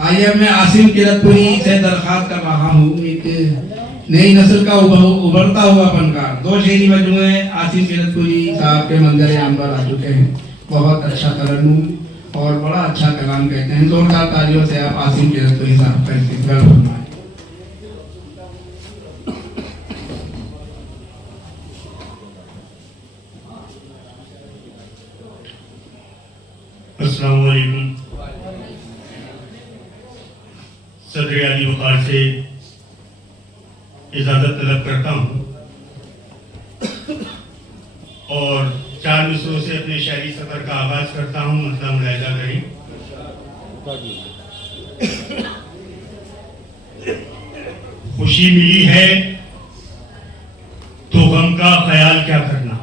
आइए मैं आसिम किरतपुरी से दरखास्त कर रहा हूँ एक नई नस्ल का उभरता हुआ फनकार। 2 शेरी मजमूए आसिम किरतपुरी साहब के मंजर आम पर आ चुके हैं। बहुत अच्छा तरन्नुम और बड़ा अच्छा कलाम कहते हैं। जोरदार तालियों से आप आसिम किरतपुरी साहब का इस्तेमाल फरमाएं। अस्सलाम वालेकुम। सदर आली वक़ार से इजाज़त तलब करता हूँ और 4 मिसरों से अपने शायरी सफ़र का आगाज़ करता हूँ। मतलब मुलाहिज़ा करें। खुशी मिली है तो गम का ख्याल क्या करना।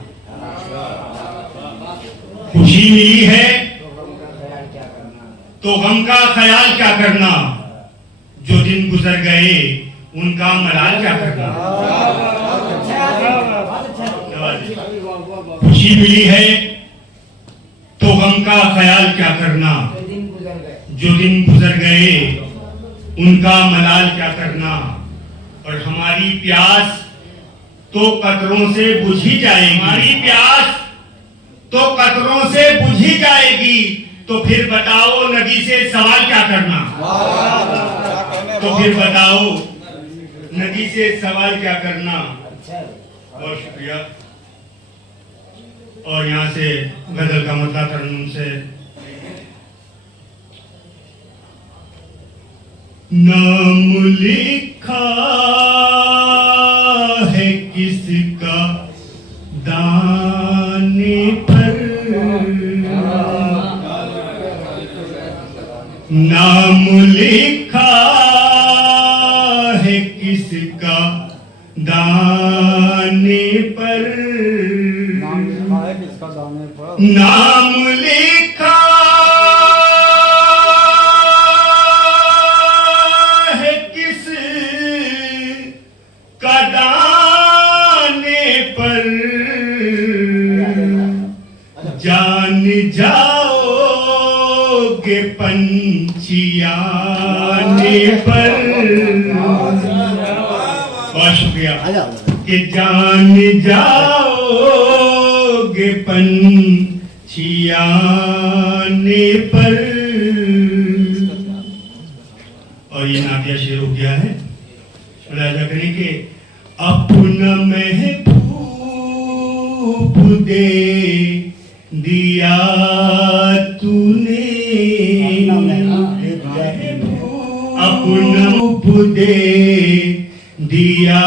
खुशी मिली है तो गम का ख्याल क्या करना। जो दिन गुजर गए उनका मलाल क्या करना। खुशी मिली है तो गम का ख्याल क्या करना। जो दिन गुजर गए उनका मलाल क्या करना। और हमारी प्यास तो कतरों से बुझी जाएगी। हमारी प्यास तो कतरों से बुझी जाएगी। तो फिर बताओ नदी से सवाल क्या करना। तो फिर बताओ नदी से सवाल क्या करना। बहुत शुक्रिया। और यहाँ से गजल का मतलब तरन्नुम से। नाम लिखा है किसका दाने पर। नाम लिखा है किसका दाने पर। नाम लिखा है किसका दाने पर। जान जाओगे पंछियाने पर। बहुत शुक्रिया। कि जान जाओगे पंछियाने पर। और ये नातिया शेर हो गया है। मुलाहिज़ा करें कि अपना महबूब दे दिया तूने। अपना महबूब दे दिया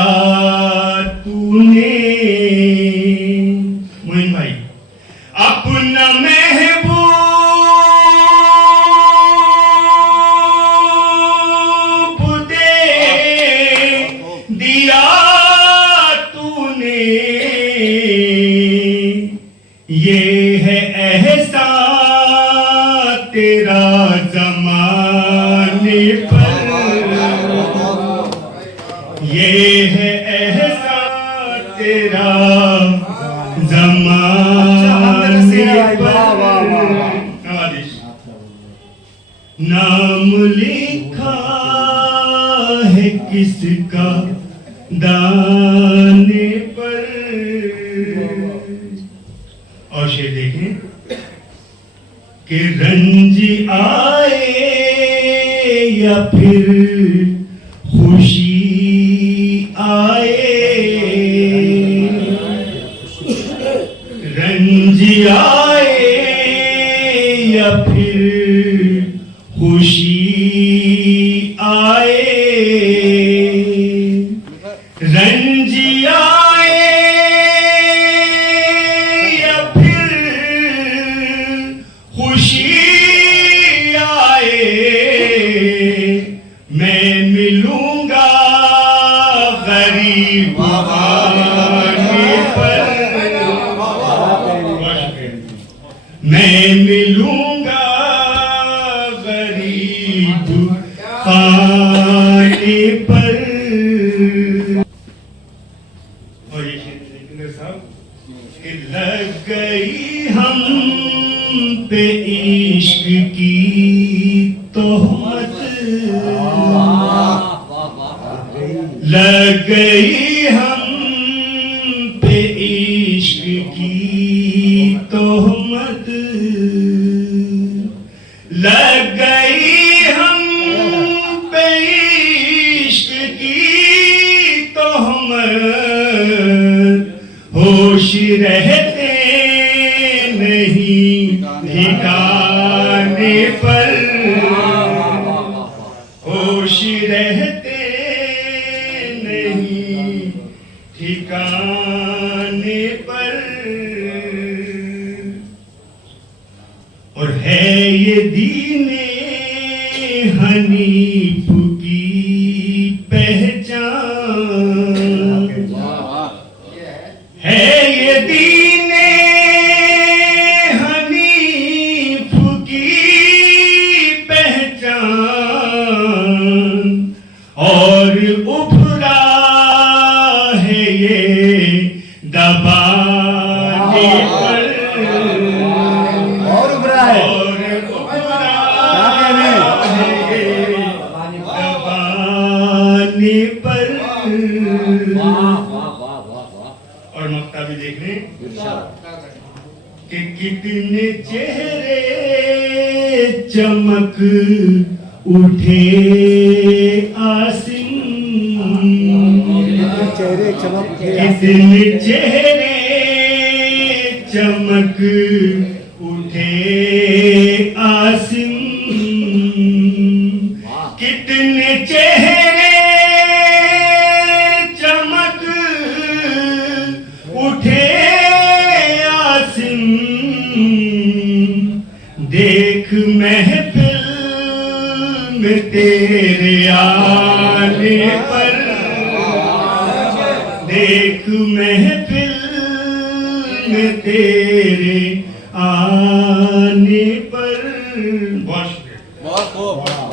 तूने। मोइन भाई अपना महबूब दे दिया तूने। ये है एहसान तेरा ज़माने पर। ये है एहसान तेरा ज़माने पर। नाम लिखा है किसका दाने पर। और शेर देखें कि रंज आए या फिर खुशी आए। रंज आए या फिर खुशी आए। रंज आए या फिर खुशी आए। मैं मिलूंगा गरीब आने पर। मैं मिलूंगा गरीब आने पर। और ये शेर साहब कि लग गई हम पे इश्क की तोहमत लग गई हम पे इश्क की तोहमत लग गई हम पे इश्क की तोहमत होश रहते नहीं ठिकाने पर होश रहते नहीं ठिकाने पर और है ये दीने हनीफ की पहचान है ये दीने हनीफ की पहचान और उभरा है ये दबाने पर और उभरा है और उभरा है ये दबाने पर और मक्ता भी देखने कि कितने चेहरे चमक उठे आसिम चेहरे चमक कितने चेहरे चमक उठे आसिम कितने चेहरे चमक उठे आसिम देख महफिल में तेरे आने पर देख महफिल में तेरे आने पर बहुत शुक्रिया। बहुत खूब।